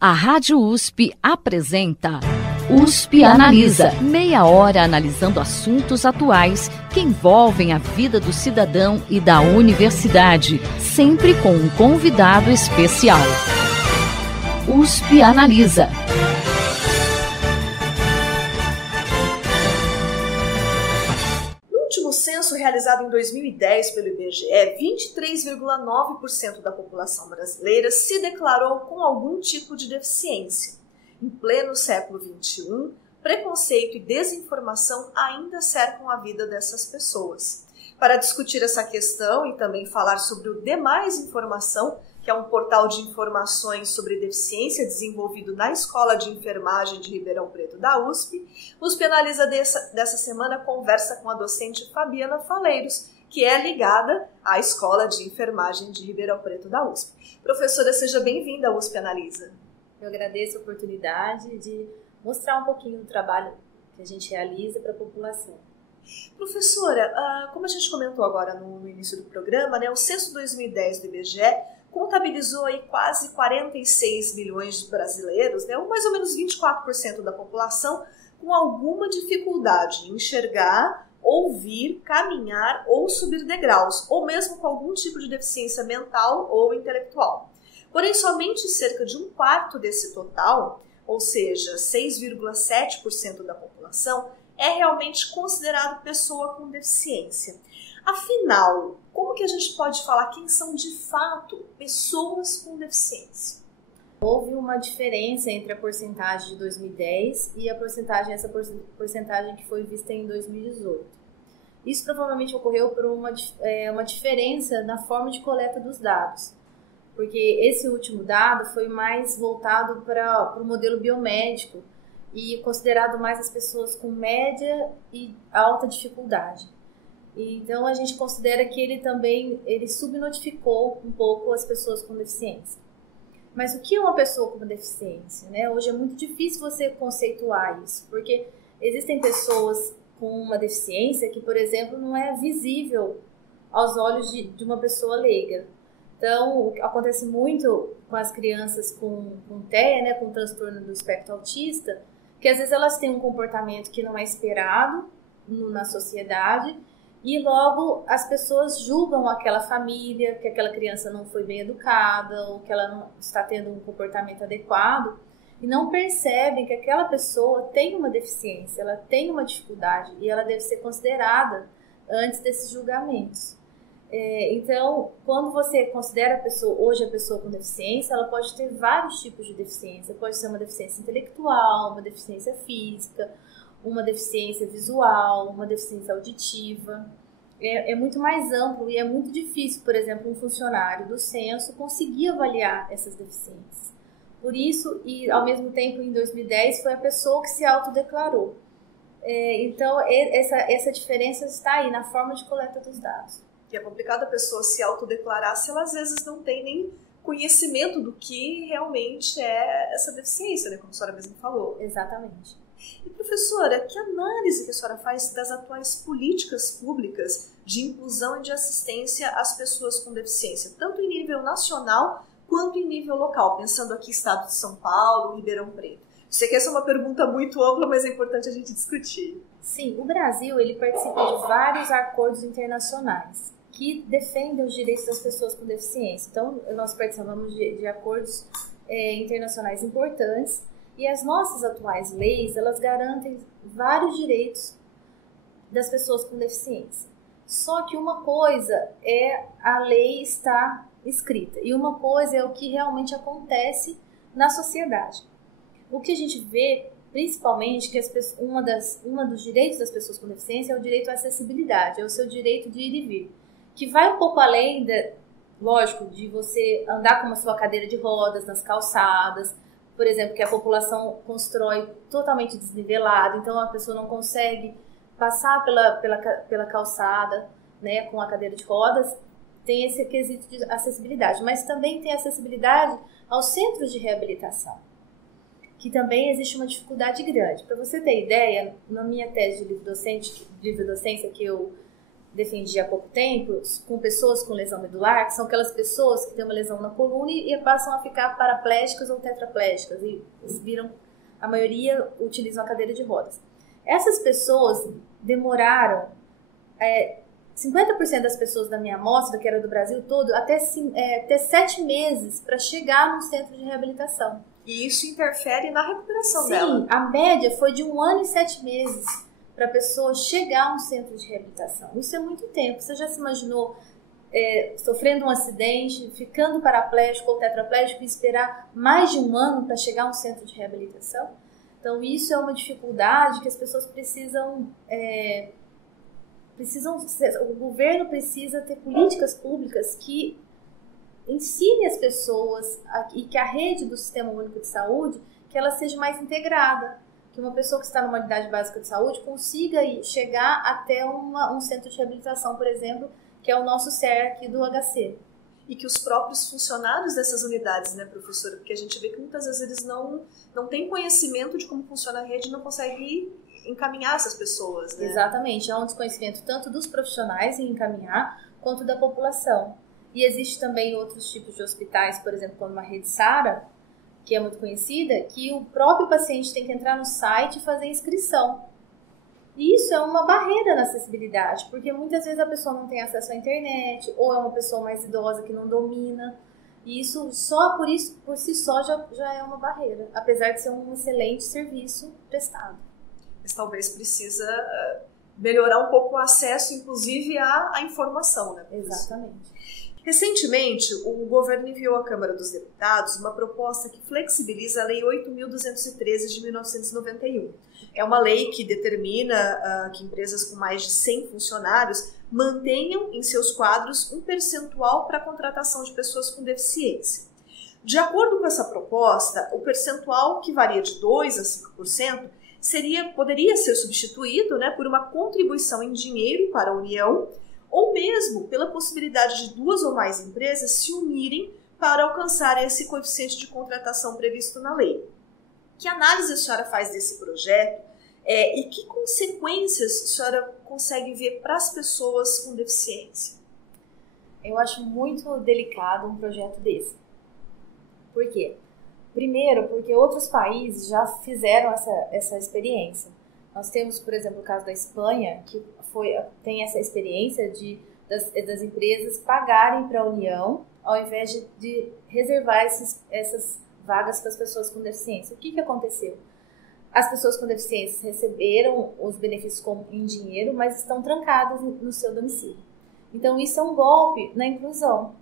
A Rádio USP apresenta USP Analisa. Meia hora analisando assuntos atuais que envolvem a vida do cidadão e da universidade, sempre com um convidado especial. USP Analisa. No censo realizado em 2010 pelo IBGE, 23,9% da população brasileira se declarou com algum tipo de deficiência. Em pleno século XXI, preconceito e desinformação ainda cercam a vida dessas pessoas. Para discutir essa questão e também falar sobre o Demais Informação, que é um portal de informações sobre deficiência desenvolvido na Escola de Enfermagem de Ribeirão Preto da USP, USP Analisa dessa semana conversa com a docente Fabiana Faleiros, que é ligada à Escola de Enfermagem de Ribeirão Preto da USP. Professora, seja bem-vinda à USP Analisa. Eu agradeço a oportunidade de mostrar um pouquinho do trabalho que a gente realiza para a população. Professora, como a gente comentou agora no início do programa, o censo 2010 do IBGE contabilizou aí quase 46 milhões de brasileiros, ou mais ou menos 24% da população, com alguma dificuldade em enxergar, ouvir, caminhar ou subir degraus, ou mesmo com algum tipo de deficiência mental ou intelectual. Porém, somente cerca de um quarto desse total, ou seja, 6,7% da população, é realmente considerado pessoa com deficiência. Afinal, como que a gente pode falar quem são de fato pessoas com deficiência? Houve uma diferença entre a porcentagem de 2010 e essa porcentagem que foi vista em 2018. Isso provavelmente ocorreu por uma diferença na forma de coleta dos dados, porque esse último dado foi mais voltado para o modelo biomédico e considerado mais as pessoas com média e alta dificuldade. Então, a gente considera que ele subnotificou um pouco as pessoas com deficiência. Mas o que é uma pessoa com deficiência? Hoje é muito difícil você conceituar isso, porque existem pessoas com uma deficiência que, por exemplo, não é visível aos olhos de uma pessoa leiga. Então, acontece muito com as crianças com TEA, com transtorno do espectro autista, que às vezes elas têm um comportamento que não é esperado na sociedade, e logo as pessoas julgam aquela família, que aquela criança não foi bem educada ou que ela não está tendo um comportamento adequado e não percebem que aquela pessoa tem uma deficiência, ela tem uma dificuldade e ela deve ser considerada antes desses julgamentos. Então, quando você considera a pessoa com deficiência, ela pode ter vários tipos de deficiência. Pode ser uma deficiência intelectual, uma deficiência física, uma deficiência visual, uma deficiência auditiva. É muito mais amplo e é muito difícil, por exemplo, um funcionário do censo conseguir avaliar essas deficiências. Por isso, e ao mesmo tempo, em 2010, foi a pessoa que se autodeclarou. Então, essa diferença está aí na forma de coleta dos dados. Que é complicado a pessoa se autodeclarar se ela às vezes não tem nem conhecimento do que realmente é essa deficiência, como a senhora mesmo falou. Exatamente. E professora, que análise que a senhora faz das atuais políticas públicas de inclusão e de assistência às pessoas com deficiência, tanto em nível nacional quanto em nível local, pensando aqui estado de São Paulo, Ribeirão Preto? Sei que essa é uma pergunta muito ampla, mas é importante a gente discutir. Sim, o Brasil ele participa de vários acordos internacionais que defendem os direitos das pessoas com deficiência. Então, nós participamos de acordos internacionais importantes e as nossas atuais leis, elas garantem vários direitos das pessoas com deficiência. Só que uma coisa é a lei estar escrita e uma coisa é o que realmente acontece na sociedade. O que a gente vê, principalmente, que uma dos direitos das pessoas com deficiência é o direito à acessibilidade, é o seu direito de ir e vir, que vai um pouco além, lógico, de você andar com a sua cadeira de rodas nas calçadas, por exemplo, que a população constrói totalmente desnivelado, então a pessoa não consegue passar pela calçada, com a cadeira de rodas. Tem esse quesito de acessibilidade, mas também tem acessibilidade aos centros de reabilitação, que também existe uma dificuldade grande. Para você ter ideia, na minha tese de livre docência que eu defendi há pouco tempo, com pessoas com lesão medular, que são aquelas pessoas que têm uma lesão na coluna e passam a ficar paraplégicas ou tetraplégicas, e viram, a maioria utilizam a cadeira de rodas. Essas pessoas demoraram, 50% das pessoas da minha amostra, que era do Brasil todo, até 7 meses para chegar num centro de reabilitação. E isso interfere na recuperação dela. Sim, a média foi de 1 ano e 7 meses para a pessoa chegar a um centro de reabilitação. Isso é muito tempo. Você já se imaginou sofrendo um acidente, ficando paraplégico ou tetraplégico e esperar mais de 1 ano para chegar a um centro de reabilitação? Então, isso é uma dificuldade que as pessoas precisam... o governo precisa ter políticas públicas que ensine as pessoas e que a rede do Sistema Único de Saúde, que ela seja mais integrada, que uma pessoa que está numa unidade básica de saúde consiga chegar até um centro de reabilitação, por exemplo, que é o nosso CER aqui do HC. E que os próprios funcionários dessas unidades, né, professora? Porque a gente vê que muitas vezes eles não têm conhecimento de como funciona a rede e não conseguem encaminhar essas pessoas, né? Exatamente, há um desconhecimento tanto dos profissionais em encaminhar, quanto da população. E existe também outros tipos de hospitais, por exemplo, como a Rede Sara, que é muito conhecida, que o próprio paciente tem que entrar no site e fazer inscrição. E isso é uma barreira na acessibilidade, porque muitas vezes a pessoa não tem acesso à internet, ou é uma pessoa mais idosa que não domina. E isso, por si só, já é uma barreira, apesar de ser um excelente serviço prestado. Mas talvez precisa melhorar um pouco o acesso, inclusive, à informação, né? Exatamente. Recentemente, o governo enviou à Câmara dos Deputados uma proposta que flexibiliza a Lei 8.213 de 1991. É uma lei que determina que empresas com mais de 100 funcionários mantenham em seus quadros um percentual para a contratação de pessoas com deficiência. De acordo com essa proposta, o percentual, que varia de 2% a 5%, poderia ser substituído, né, por uma contribuição em dinheiro para a União, ou mesmo pela possibilidade de 2 ou mais empresas se unirem para alcançar esse coeficiente de contratação previsto na lei. Que análise a senhora faz desse projeto e que consequências a senhora consegue ver para as pessoas com deficiência? Eu acho muito delicado um projeto desse. Por quê? Primeiro, porque outros países já fizeram essa experiência. Nós temos, por exemplo, o caso da Espanha, que tem essa experiência das empresas pagarem para a União, ao invés de reservar essas vagas para as pessoas com deficiência. O que aconteceu? As pessoas com deficiência receberam os benefícios em dinheiro, mas estão trancadas no seu domicílio. Então, isso é um golpe na inclusão.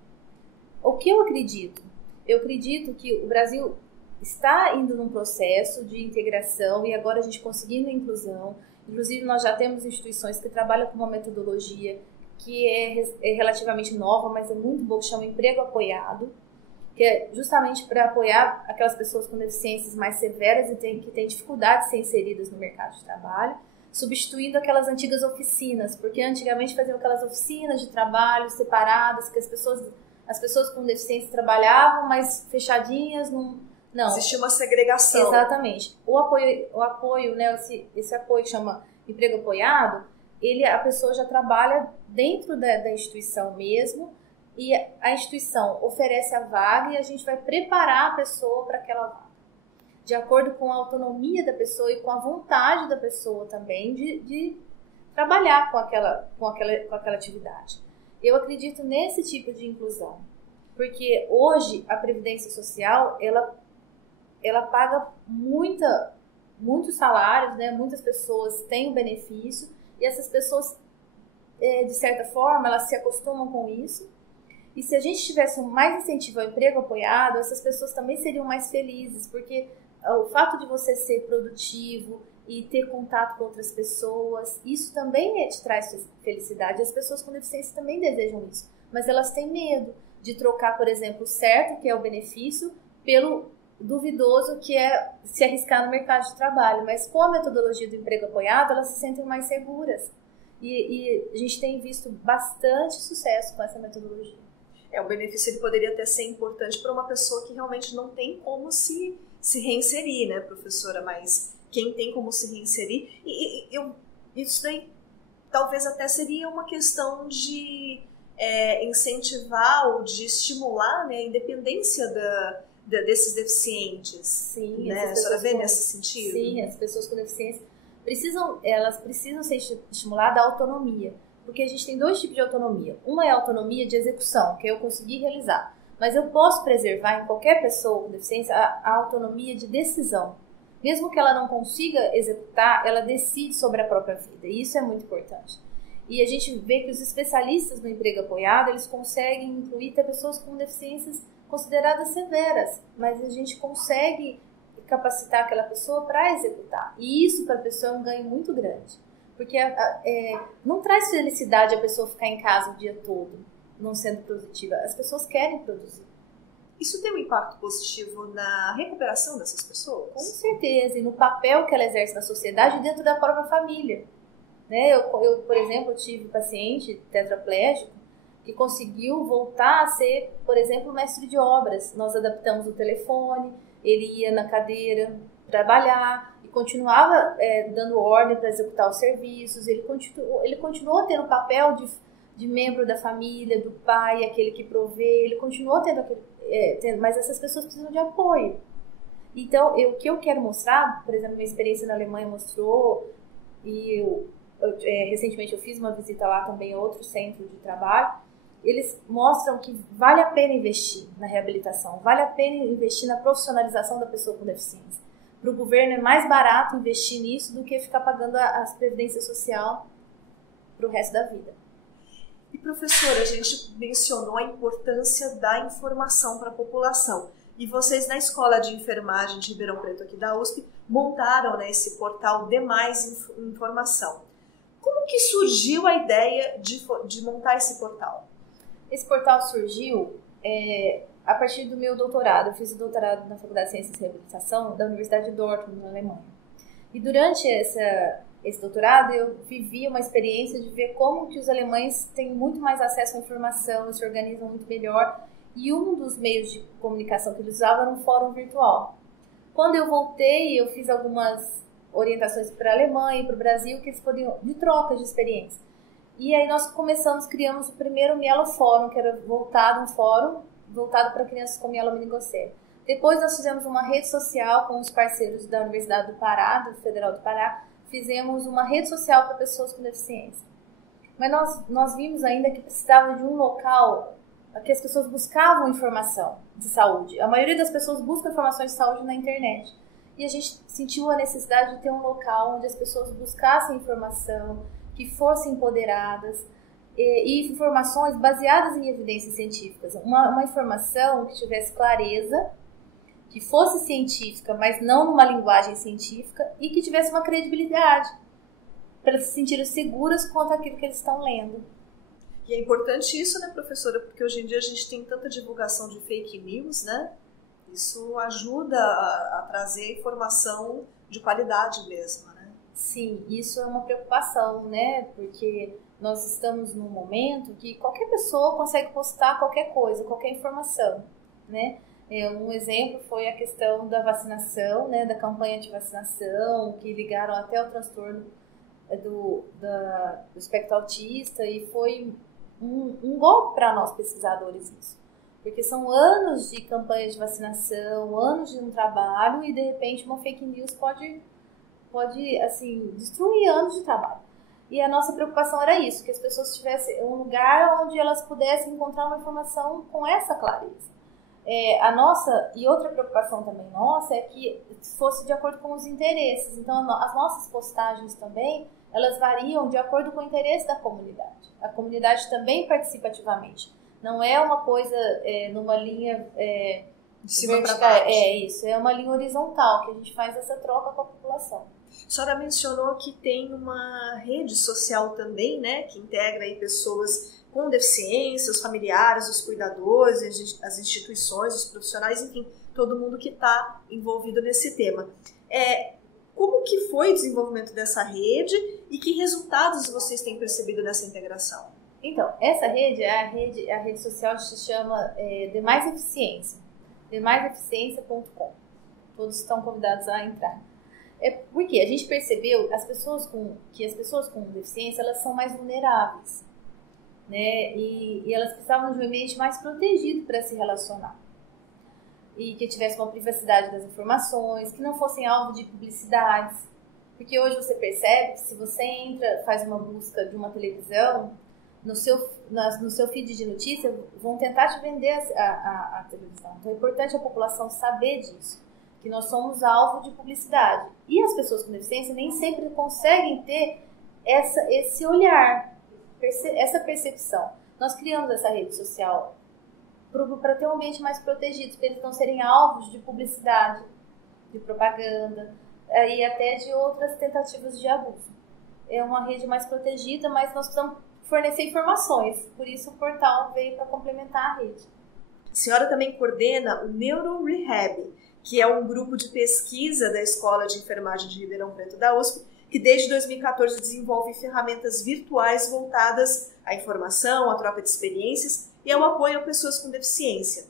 O que eu acredito? Eu acredito que o Brasil está indo num processo de integração e agora a gente conseguindo a inclusão. Inclusive, nós já temos instituições que trabalham com uma metodologia que é relativamente nova, mas é muito boa, que chama Emprego Apoiado, que é justamente para apoiar aquelas pessoas com deficiências mais severas e que têm dificuldade de ser inseridas no mercado de trabalho, substituindo aquelas antigas oficinas, porque antigamente faziam aquelas oficinas de trabalho separadas, que as pessoas com deficiência trabalhavam, mas fechadinhas, não. Existia uma segregação. Exatamente. O apoio, né, esse apoio que chama Emprego Apoiado, a pessoa já trabalha dentro da instituição mesmo, e a instituição oferece a vaga e a gente vai preparar a pessoa para aquela vaga, de acordo com a autonomia da pessoa e com a vontade da pessoa também de trabalhar com aquela atividade. Eu acredito nesse tipo de inclusão, porque hoje a Previdência Social, ela paga muitos salários, né? Muitas pessoas têm o benefício e essas pessoas, de certa forma, elas se acostumam com isso. E se a gente tivesse mais incentivo ao emprego apoiado, essas pessoas também seriam mais felizes, porque o fato de você ser produtivo e ter contato com outras pessoas, isso também te traz felicidade. As pessoas com deficiência também desejam isso, mas elas têm medo de trocar, por exemplo, o certo, que é o benefício, pelo duvidoso, que é se arriscar no mercado de trabalho. Mas com a metodologia do emprego apoiado, elas se sentem mais seguras. E a gente tem visto bastante sucesso com essa metodologia. O benefício ele poderia até ser importante para uma pessoa que realmente não tem como se reinserir, né, professora? Mas quem tem como se reinserir... Isso daí talvez até seria uma questão de incentivar ou de estimular, né, a independência desses deficientes. Sim, né? A senhora vê nesse sentido? Sim, as pessoas com deficiência elas precisam ser estimuladas à autonomia, porque a gente tem 2 tipos de autonomia. Uma é a autonomia de execução, que eu consegui realizar, mas eu posso preservar em qualquer pessoa com deficiência a autonomia de decisão. Mesmo que ela não consiga executar, ela decide sobre a própria vida, e isso é muito importante. E a gente vê que os especialistas no emprego apoiado, eles conseguem incluir até pessoas com deficiências consideradas severas, mas a gente consegue capacitar aquela pessoa para executar. E isso para a pessoa é um ganho muito grande, porque não traz felicidade a pessoa ficar em casa o dia todo, não sendo produtiva. As pessoas querem produzir. Isso tem um impacto positivo na recuperação dessas pessoas? Com certeza, e no papel que ela exerce na sociedade e dentro da própria família. Né? Eu, por exemplo, tive um paciente tetraplégico que conseguiu voltar a ser, por exemplo, mestre de obras. Nós adaptamos o telefone, ele ia na cadeira trabalhar e continuava dando ordem para executar os serviços. Ele continuou tendo o papel de membro da família, do pai, aquele que provê. Ele continuou tendo mas essas pessoas precisam de apoio. Então, o que eu quero mostrar, por exemplo, minha experiência na Alemanha mostrou, e recentemente eu fiz uma visita lá também a outro centro de trabalho. Eles mostram que vale a pena investir na reabilitação, vale a pena investir na profissionalização da pessoa com deficiência. Para o governo é mais barato investir nisso do que ficar pagando a previdência social para o resto da vida. E professora, a gente mencionou a importância da informação para a população. E vocês na Escola de Enfermagem de Ribeirão Preto aqui da USP montaram, né, esse portal de mais informação. Como que surgiu a ideia de montar esse portal? Esse portal surgiu a partir do meu doutorado. Eu fiz o doutorado na Faculdade de Ciências e Reabilitação da Universidade de Dortmund, na Alemanha. E durante esse doutorado eu vivi uma experiência de ver como que os alemães têm muito mais acesso à informação, se organizam muito melhor. E um dos meios de comunicação que eles usavam era um fórum virtual. Quando eu voltei, eu fiz algumas orientações para a Alemanha e para o Brasil, que eles podiam, de troca de experiência. E aí nós criamos o primeiro mielofórum, que era um fórum voltado para crianças com mielomeningocele. Depois nós fizemos uma rede social com os parceiros da Universidade do Pará, do Federal do Pará, fizemos uma rede social para pessoas com deficiência. Mas nós vimos ainda que precisava de um local que as pessoas buscavam informação de saúde. A maioria das pessoas busca informações de saúde na internet. E a gente sentiu a necessidade de ter um local onde as pessoas buscassem informação, que fossem empoderadas, e informações baseadas em evidências científicas. Uma informação que tivesse clareza, que fosse científica, mas não numa linguagem científica, e que tivesse uma credibilidade, para elas se sentirem seguras quanto àquilo que eles estão lendo. E é importante isso, né, professora? Porque hoje em dia a gente tem tanta divulgação de fake news, né? Isso ajuda a trazer informação de qualidade mesmo, né? Sim, isso é uma preocupação, né? Porque nós estamos num momento que qualquer pessoa consegue postar qualquer coisa, qualquer informação, né? Um exemplo foi a questão da vacinação, né? Da campanha de vacinação, que ligaram até o transtorno do espectro autista, e foi um golpe para nós pesquisadores isso. Porque são anos de campanha de vacinação, anos de um trabalho, e de repente uma fake news pode assim, destruir anos de trabalho. E a nossa preocupação era isso, que as pessoas tivessem um lugar onde elas pudessem encontrar uma informação com essa clareza. E outra preocupação também nossa é que fosse de acordo com os interesses. Então, as nossas postagens também, elas variam de acordo com o interesse da comunidade. A comunidade também participa ativamente. Não é uma coisa numa linha de cima para baixo. Isso, é uma linha horizontal, que a gente faz essa troca com a população. A senhora mencionou que tem uma rede social também, né, que integra aí pessoas com deficiência, os familiares, os cuidadores, as instituições, os profissionais, enfim, todo mundo que está envolvido nesse tema. Como que foi o desenvolvimento dessa rede e que resultados vocês têm percebido nessa integração? Então, essa rede, a rede social se chama Demais Eficiência, demaiseficiência.com. Todos estão convidados a entrar. Porque a gente percebeu que as pessoas com deficiência, elas são mais vulneráveis, né? E elas precisavam de um ambiente mais protegido para se relacionar. E que tivesse uma privacidade das informações, que não fossem alvo de publicidades. Porque hoje você percebe que se você entra, faz uma busca de uma televisão, no seu feed de notícia, vão tentar te vender a televisão. Então é importante a população saber disso, que nós somos alvo de publicidade. E as pessoas com deficiência nem sempre conseguem ter esse olhar, essa percepção. Nós criamos essa rede social para ter um ambiente mais protegido, para eles não serem alvos de publicidade, de propaganda, e até de outras tentativas de abuso. É uma rede mais protegida, mas nós precisamos fornecer informações, por isso o portal veio para complementar a rede. A senhora também coordena o Neuro Rehab, que é um grupo de pesquisa da Escola de Enfermagem de Ribeirão Preto da USP, que desde 2014 desenvolve ferramentas virtuais voltadas à informação, à troca de experiências e ao apoio a pessoas com deficiência.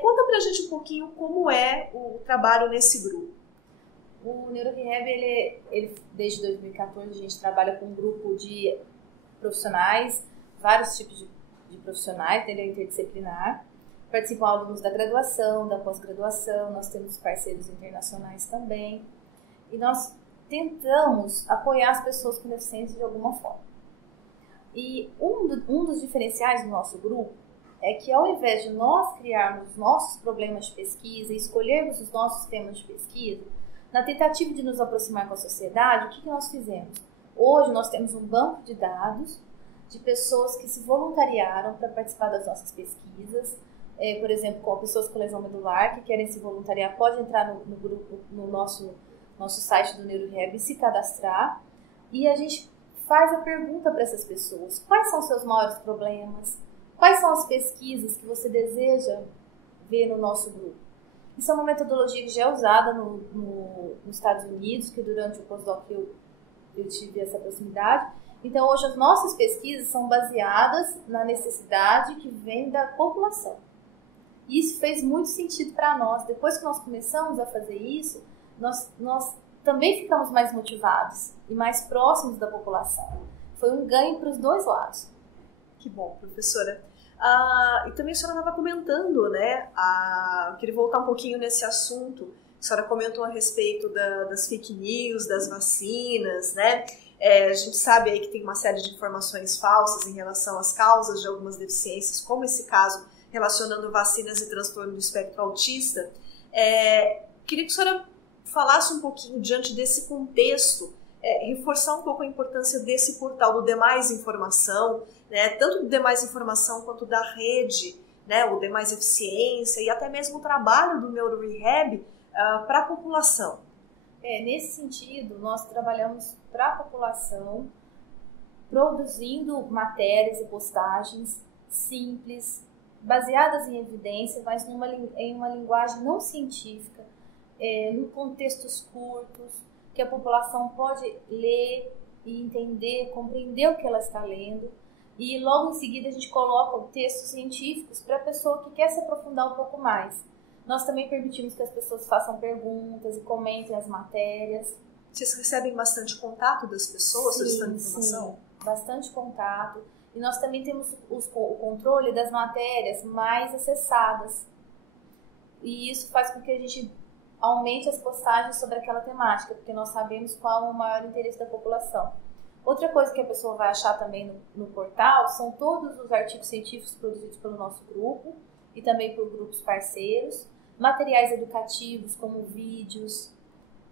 Conta pra gente um pouquinho como é o trabalho nesse grupo. O NeuroRehab, ele desde 2014 a gente trabalha com um grupo de profissionais, vários tipos de profissionais, ele é interdisciplinar. Participam alunos da graduação, da pós-graduação, nós temos parceiros internacionais também. E nós tentamos apoiar as pessoas com deficiência de alguma forma. E um dos diferenciais do nosso grupo é que ao invés de nós criarmos nossos problemas de pesquisa e escolhermos os nossos temas de pesquisa, na tentativa de nos aproximar com a sociedade, o que nós fizemos? Hoje nós temos um banco de dados de pessoas que se voluntariaram para participar das nossas pesquisas. Por exemplo, com pessoas com lesão medular que querem se voluntariar, pode entrar no grupo, no nosso site do NeuroRehab e se cadastrar. E a gente faz a pergunta para essas pessoas: quais são os seus maiores problemas? Quais são as pesquisas que você deseja ver no nosso grupo? Isso é uma metodologia que já é usada nos Estados Unidos, que durante o pós-doc eu tive essa proximidade. Então, hoje as nossas pesquisas são baseadas na necessidade que vem da população. E isso fez muito sentido para nós. Depois que nós começamos a fazer isso, nós também ficamos mais motivados e mais próximos da população. Foi um ganho para os dois lados. Que bom, professora. E também a senhora estava comentando, né? Eu queria voltar um pouquinho nesse assunto. A senhora comentou a respeito das fake news, das vacinas, né? A gente sabe aí que tem uma série de informações falsas em relação às causas de algumas deficiências, como esse caso relacionando vacinas e transtorno do espectro autista. Queria que a senhora falasse um pouquinho diante desse contexto, reforçar um pouco a importância desse portal do Demais Informação, né, tanto do Demais Informação quanto da rede, né, o Demais Eficiência e até mesmo o trabalho do NeuroRehab para a população. Nesse sentido, nós trabalhamos para a população, produzindo matérias e postagens simples, baseadas em evidência, mas em uma linguagem não científica, em contextos curtos, que a população pode ler e entender, compreender o que ela está lendo. E logo em seguida a gente coloca textos científicos para a pessoa que quer se aprofundar um pouco mais. Nós também permitimos que as pessoas façam perguntas e comentem as matérias. Vocês recebem bastante contato das pessoas solicitando informação? Sim, bastante contato. E nós também temos o controle das matérias mais acessadas. E isso faz com que a gente aumente as postagens sobre aquela temática, porque nós sabemos qual é o maior interesse da população. Outra coisa que a pessoa vai achar também no portal são todos os artigos científicos produzidos pelo nosso grupo e também por grupos parceiros, materiais educativos como vídeos,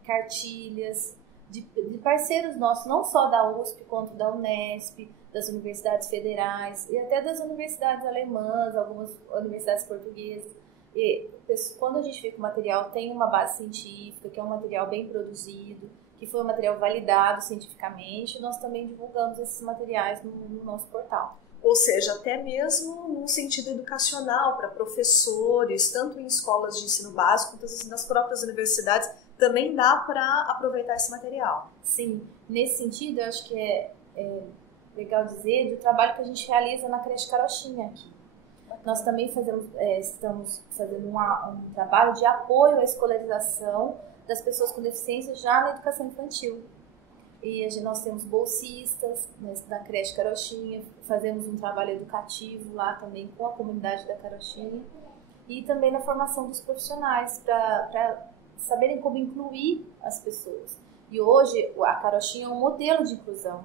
cartilhas, de parceiros nossos, não só da USP, quanto da Unesp, das universidades federais e até das universidades alemãs, algumas universidades portuguesas. E quando a gente vê que o material tem uma base científica, que é um material bem produzido, que foi um material validado cientificamente, nós também divulgamos esses materiais no nosso portal. Ou seja, até mesmo no sentido educacional, para professores, tanto em escolas de ensino básico, quanto nas próprias universidades, também dá para aproveitar esse material. Sim, nesse sentido, eu acho que é legal dizer do trabalho que a gente realiza na creche Carochinha aqui. Nós também estamos fazendo um trabalho de apoio à escolarização das pessoas com deficiência já na educação infantil. E nós temos bolsistas, né, da creche Carochinha, fazemos um trabalho educativo lá também com a comunidade da Carochinha, e também na formação dos profissionais para saberem como incluir as pessoas. E hoje a Carochinha é um modelo de inclusão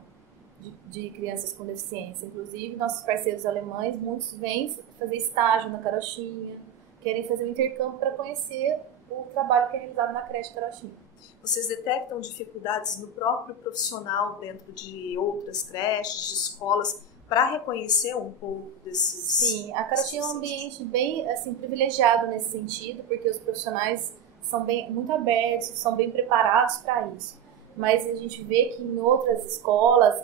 de crianças com deficiência. Inclusive, nossos parceiros alemães, muitos vêm fazer estágio na Carochinha, querem fazer um intercâmbio para conhecer o trabalho que é realizado na creche Carochinha. Vocês detectam dificuldades no próprio profissional dentro de outras creches, de escolas, para reconhecer um pouco desses... Sim, a Carochinha é um ambiente bem assim, privilegiado nesse sentido, porque os profissionais são muito abertos, são bem preparados para isso. Mas a gente vê que em outras escolas,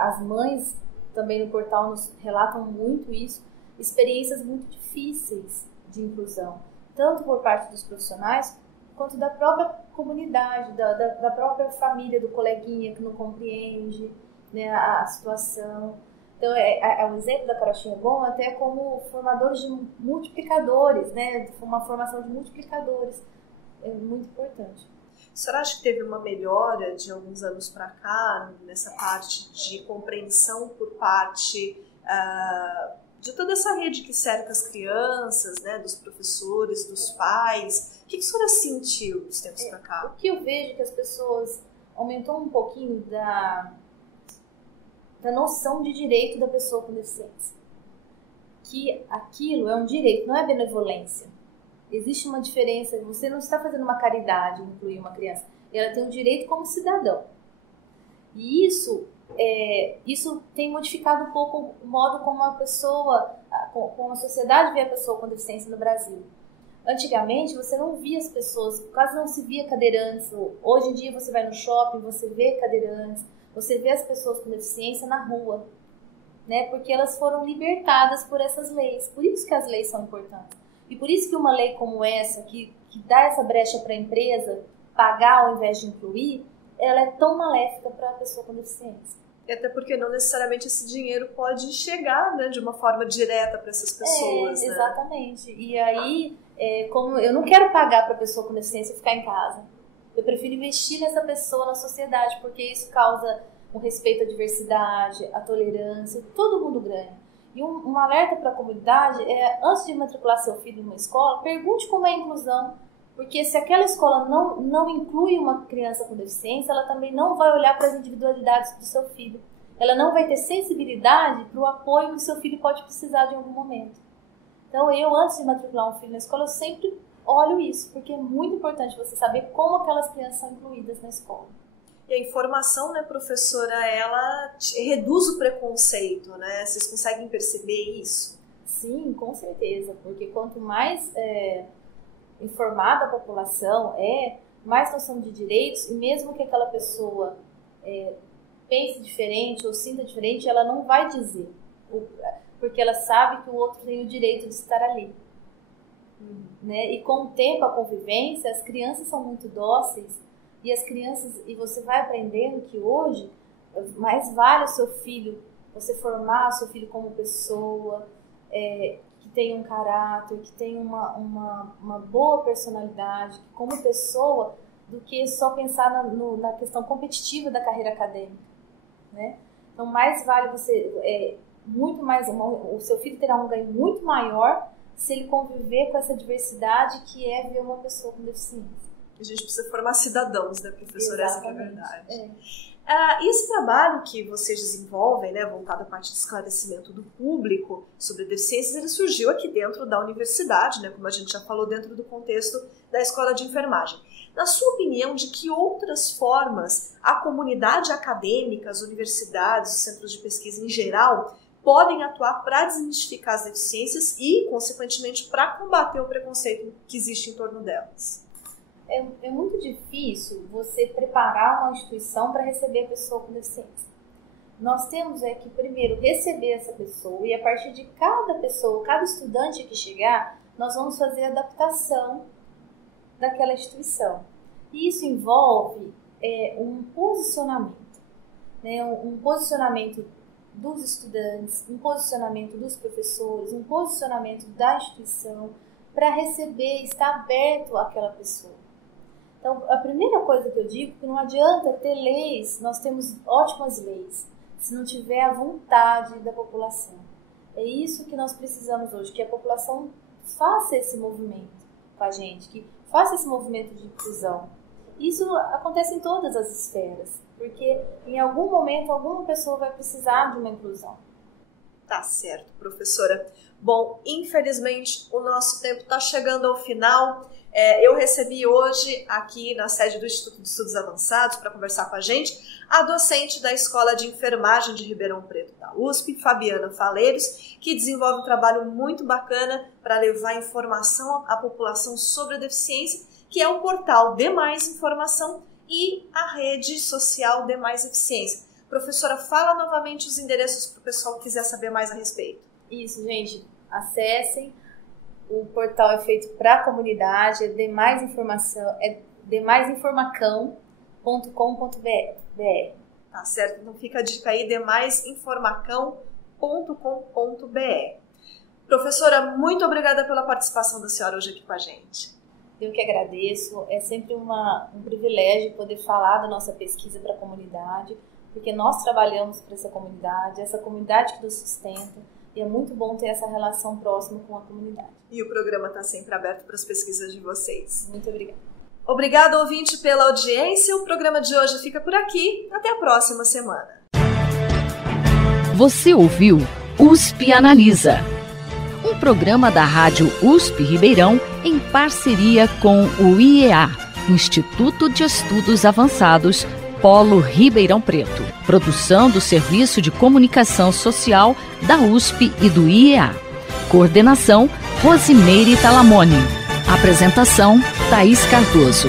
as mães também no portal nos relatam muito isso, experiências muito difíceis de inclusão, tanto por parte dos profissionais, quanto da própria comunidade, da própria família, do coleguinha que não compreende, né, a situação. Então, o exemplo da Carochinha é bom até como formadores de multiplicadores, né, uma formação de multiplicadores, é muito importante. A senhora acha que teve uma melhora de alguns anos para cá nessa parte de compreensão por parte de toda essa rede que cerca as crianças, né, dos professores, dos pais? O que a senhora sentiu dos tempos para cá? O que eu vejo é que as pessoas aumentou um pouquinho da noção de direito da pessoa com deficiência. Que aquilo é um direito, não é benevolência. Existe uma diferença, você não está fazendo uma caridade incluir uma criança, ela tem um direito como cidadão. E isso tem modificado um pouco o modo como como a sociedade vê a pessoa com deficiência no Brasil. Antigamente você não via as pessoas, quase não se via cadeirantes. Hoje em dia você vai no shopping, você vê cadeirantes, você vê as pessoas com deficiência na rua, né? Porque elas foram libertadas por essas leis, por isso que as leis são importantes. E por isso que uma lei como essa, que dá essa brecha para a empresa pagar ao invés de incluir, ela é tão maléfica para a pessoa com deficiência. E até porque não necessariamente esse dinheiro pode chegar, né, de uma forma direta para essas pessoas. Né? Exatamente. E aí, como eu não quero pagar para a pessoa com deficiência ficar em casa. Eu prefiro investir nessa pessoa na sociedade, porque isso causa o respeito à diversidade, à tolerância, todo mundo ganha. E um alerta para a comunidade é, antes de matricular seu filho numa escola, pergunte como é a inclusão. Porque se aquela escola não inclui uma criança com deficiência, ela também não vai olhar para as individualidades do seu filho. Ela não vai ter sensibilidade para o apoio que o seu filho pode precisar de algum momento. Então, antes de matricular um filho na escola, eu sempre olho isso, porque é muito importante você saber como aquelas crianças são incluídas na escola. E a informação, né, professora, ela reduz o preconceito, né? Vocês conseguem perceber isso? Sim, com certeza, porque quanto mais informada a população mais noção de direitos, e mesmo que aquela pessoa pense diferente ou sinta diferente, ela não vai dizer, porque ela sabe que o outro tem o direito de estar ali. Né? E com o tempo, a convivência, as crianças são muito dóceis, e você vai aprendendo que hoje mais vale o seu filho, você formar o seu filho como pessoa, que tem um caráter, que tem uma boa personalidade, como pessoa, do que só pensar na questão competitiva da carreira acadêmica, né? Então, mais vale o seu filho terá um ganho muito maior se ele conviver com essa diversidade que é ver uma pessoa com deficiência. A gente precisa formar cidadãos, né, professora? Exatamente. Essa que é a verdade. E esse trabalho que vocês desenvolvem, né, voltado à parte de esclarecimento do público sobre deficiências, ele surgiu aqui dentro da universidade, né, como a gente já falou, dentro do contexto da escola de enfermagem. Na sua opinião, de que outras formas a comunidade acadêmica, as universidades, os centros de pesquisa em geral, podem atuar para desmistificar as deficiências e, consequentemente, para combater o preconceito que existe em torno delas? É muito difícil você preparar uma instituição para receber a pessoa com deficiência. Nós temos que, primeiro, receber essa pessoa, e a partir de cada pessoa, cada estudante que chegar, nós vamos fazer a adaptação daquela instituição. E isso envolve um posicionamento, né? Um posicionamento dos estudantes, um posicionamento dos professores, um posicionamento da instituição para receber, estar aberto àquela pessoa. Então, a primeira coisa que eu digo é que não adianta ter leis, nós temos ótimas leis, se não tiver a vontade da população. É isso que nós precisamos hoje, que a população faça esse movimento com a gente, que faça esse movimento de inclusão. Isso acontece em todas as esferas, porque em algum momento alguma pessoa vai precisar de uma inclusão. Tá certo, professora. Bom, infelizmente o nosso tempo está chegando ao final. Eu recebi hoje aqui na sede do Instituto de Estudos Avançados para conversar com a gente a docente da Escola de Enfermagem de Ribeirão Preto da USP, Fabiana Faleiros, que desenvolve um trabalho muito bacana para levar informação à população sobre a deficiência, que é o portal Dê Mais Informação e a rede social Dê Mais Eficiência. Professora, fala novamente os endereços para o pessoal que quiser saber mais a respeito. Isso, gente, acessem. O portal é feito para a comunidade, é demaisinformacão.com.br. Tá certo, então fica a dica aí, demaisinformacão.com.br. Professora, muito obrigada pela participação da senhora hoje aqui com a gente. Eu que agradeço, é sempre um privilégio poder falar da nossa pesquisa para a comunidade, porque nós trabalhamos para essa comunidade que nos sustenta, e é muito bom ter essa relação próxima com a comunidade. E o programa está sempre aberto para as pesquisas de vocês. Muito obrigada. Obrigada, ouvinte, pela audiência. O programa de hoje fica por aqui. Até a próxima semana. Você ouviu USP Analisa, um programa da Rádio USP Ribeirão em parceria com o IEA, Instituto de Estudos Avançados, Polo Ribeirão Preto. Produção do Serviço de Comunicação Social da USP e do IEA. Coordenação, Rosimeire Talamone. Apresentação, Thaís Cardoso.